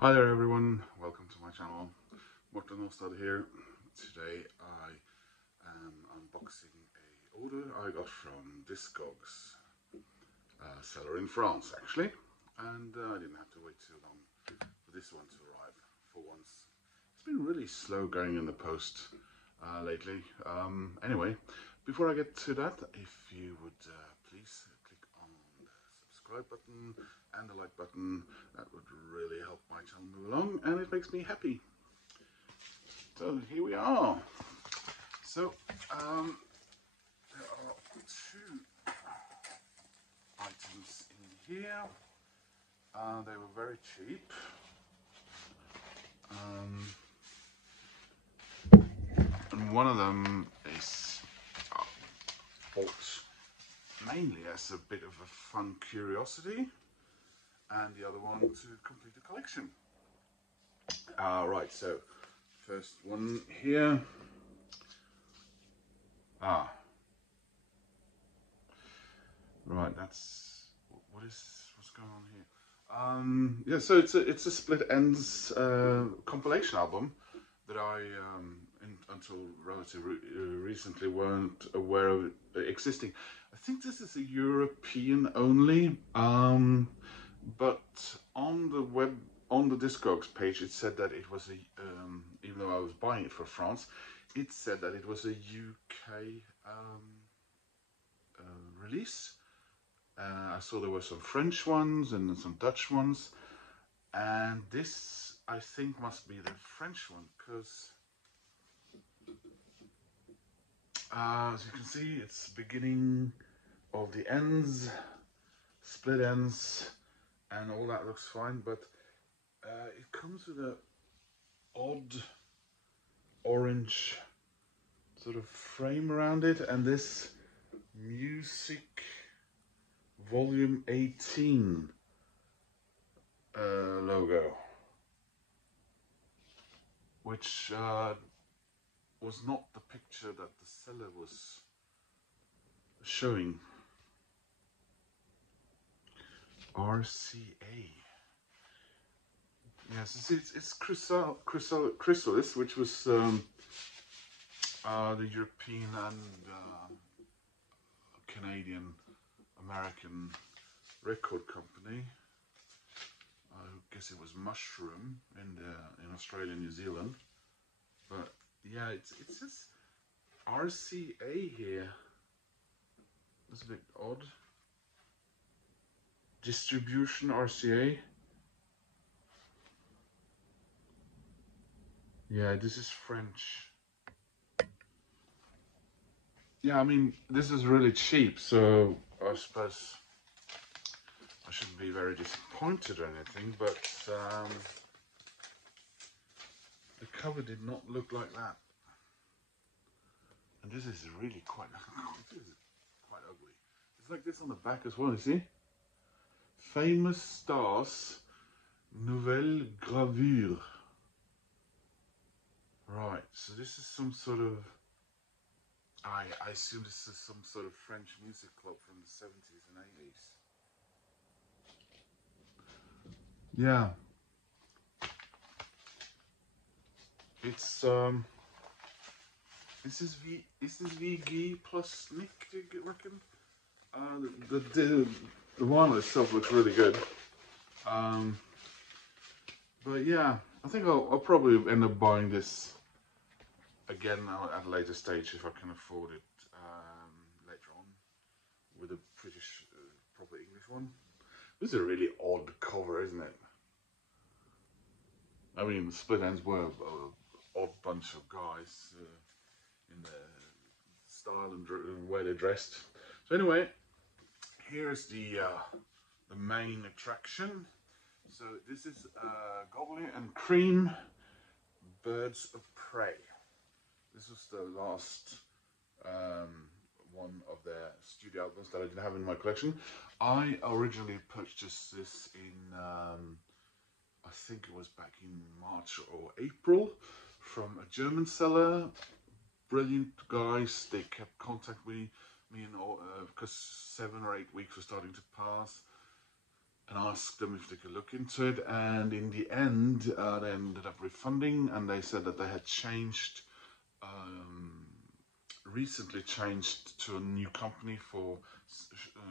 Hi there everyone, welcome to my channel. Martin Ostad here. Today I am unboxing a order I got from Discogs, a seller in France actually, and I didn't have to wait too long for this one to arrive for once. It's been really slow going in the post lately. Anyway, before I get to that, if you would please click on the subscribe button and the like button, that would really help my channel move along and it makes me happy. So here we are. So there are two items in here. They were very cheap. And one of them is bought mainly as a bit of a fun curiosity, and the other one to complete the collection. Right, so first one here. Right, what's going on here? Yeah, so it's a Split Enz compilation album that I until relatively recently weren't aware of existing. I think this is a European only, but on the Discogs page it said that it was a even though I was buying it for France, it said that it was a UK release. I saw there were some French ones and some Dutch ones, and this I think must be the French one, because as you can see, it's beginning of the ends, split ends, and all that looks fine, but it comes with a odd orange sort of frame around it, and this music volume 18 logo, which was not the picture that the seller was showing. RCA. Yes, it's Chrysalis, which was the European and Canadian American record company. I guess it was Mushroom in Australia and New Zealand. But yeah, it says RCA here. That's a bit odd. Distribution RCA. Yeah, this is French. Yeah, I mean, this is really cheap, so I suppose I shouldn't be very disappointed or anything, but the cover did not look like that. And this is really quite, this is quite ugly. It's like this on the back as well, you see? Famous stars, nouvelle gravure. Right, so this is some sort of, I assume this is some sort of French music club from the 70s and 80s. Yeah. It's this is VG plus Nick, do you reckon? The vinyl itself looks really good. But yeah, I think I'll probably end up buying this again at a later stage if I can afford it later on, with a British proper English one. This is a really odd cover, isn't it? I mean, the Split Enz were an odd bunch of guys in the style and the way they're dressed. So anyway, here's the main attraction. So this is Godley Creme, Birds of Prey. This was the last one of their studio albums that I didn't have in my collection. I originally purchased this in I think it was back in March or April from a German seller. Brilliant guys. They kept contact with me and all, because 7 or 8 weeks were starting to pass. and asked them if they could look into it, and in the end they ended up refunding, and they said that they had changed, recently changed to a new company for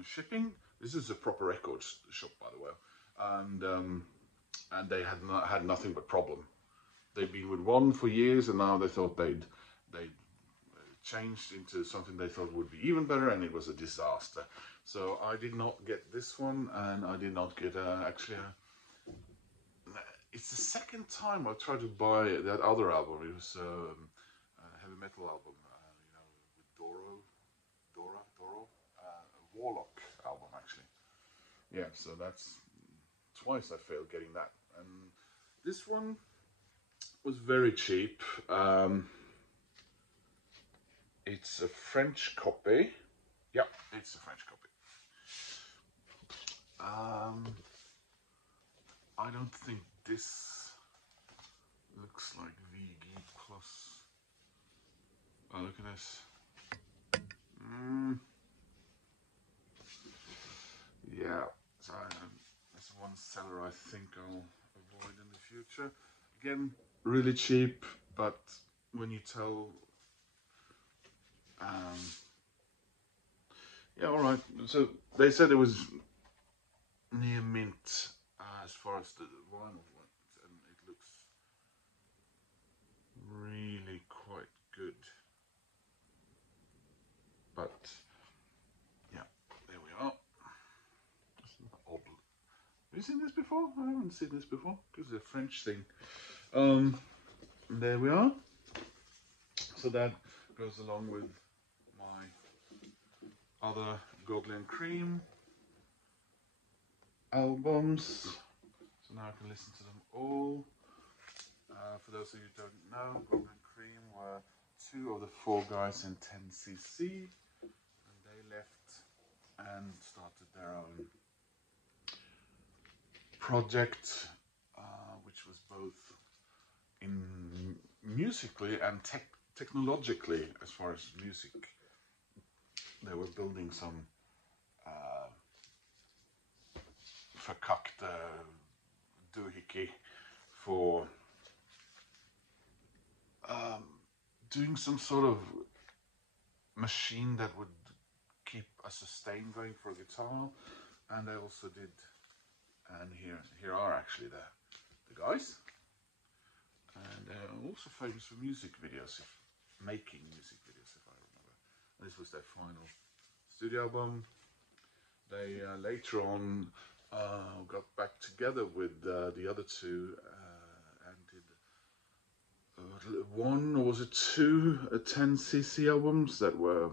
shipping. This is a proper records shop, by the way, and they had nothing but problem. They've been with one for years, and now they thought they'd changed into something they thought would be even better, and it was a disaster. So I did not get this one, and I did not get actually it's the second time I've tried to buy that other album. It was a heavy metal album, you know, with Doro, a Warlock album actually. Yeah, so that's twice I failed getting that, and this one was very cheap. It's a French copy. Yep, it's a French copy. I don't think this looks like VG Plus. Oh, look at this. Yeah, so that's one seller I think I'll avoid in the future. Again, really cheap, but when you tell, yeah, all right. So they said it was near mint as far as the vinyl went, and it looks really quite good. But yeah, there we are. Have you seen this before? I haven't seen this before because it's a French thing. There we are. So that goes along with my other Godley Creme albums. So now I can listen to them all. For those of you who don't know, Godley Creme were 2 of the 4 guys in 10cc, and they left and started their own project, which was both in musically and technologically, as far as music. They were building some verkakte doohickey for doing some sort of machine that would keep a sustain going for a guitar, and they also did, and here are actually the guys, and they're also famous for music videos, making music videos, if I remember. This was their final studio album. They later on got back together with the other 2 and did 1 or was it 2 10cc albums that were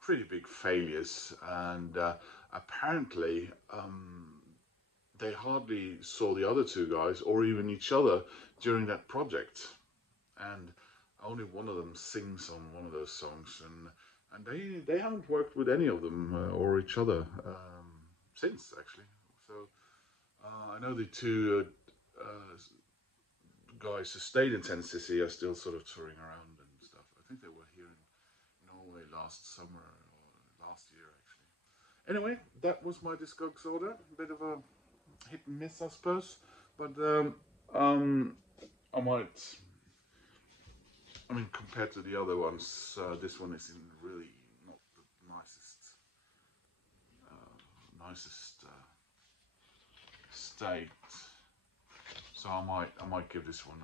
pretty big failures, and apparently they hardly saw the other 2 guys or even each other during that project, and only one of them sings on one of those songs, and they haven't worked with any of them or each other since, actually. So I know the 2 guys who stayed in 10cc are still sort of touring around and stuff. I think they were here in Norway last summer or last year, actually. Anyway, that was my Discogs order. A bit of a hit and miss, I suppose, but I mean, compared to the other ones, this one is in really not the nicest state. So I might give this one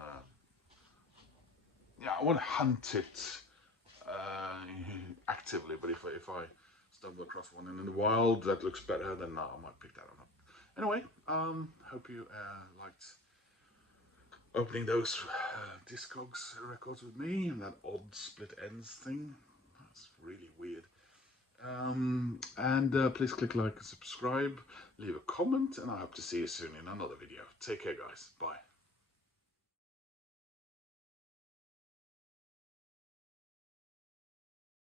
yeah, I won't hunt it actively, but if I stumble across one in the wild that looks better, then I might pick that one up. Anyway, hope you liked opening those Discogs records with me, and that odd Split Enz thing. That's really weird. And please click like and subscribe, leave a comment, and I hope to see you soon in another video. Take care, guys. Bye.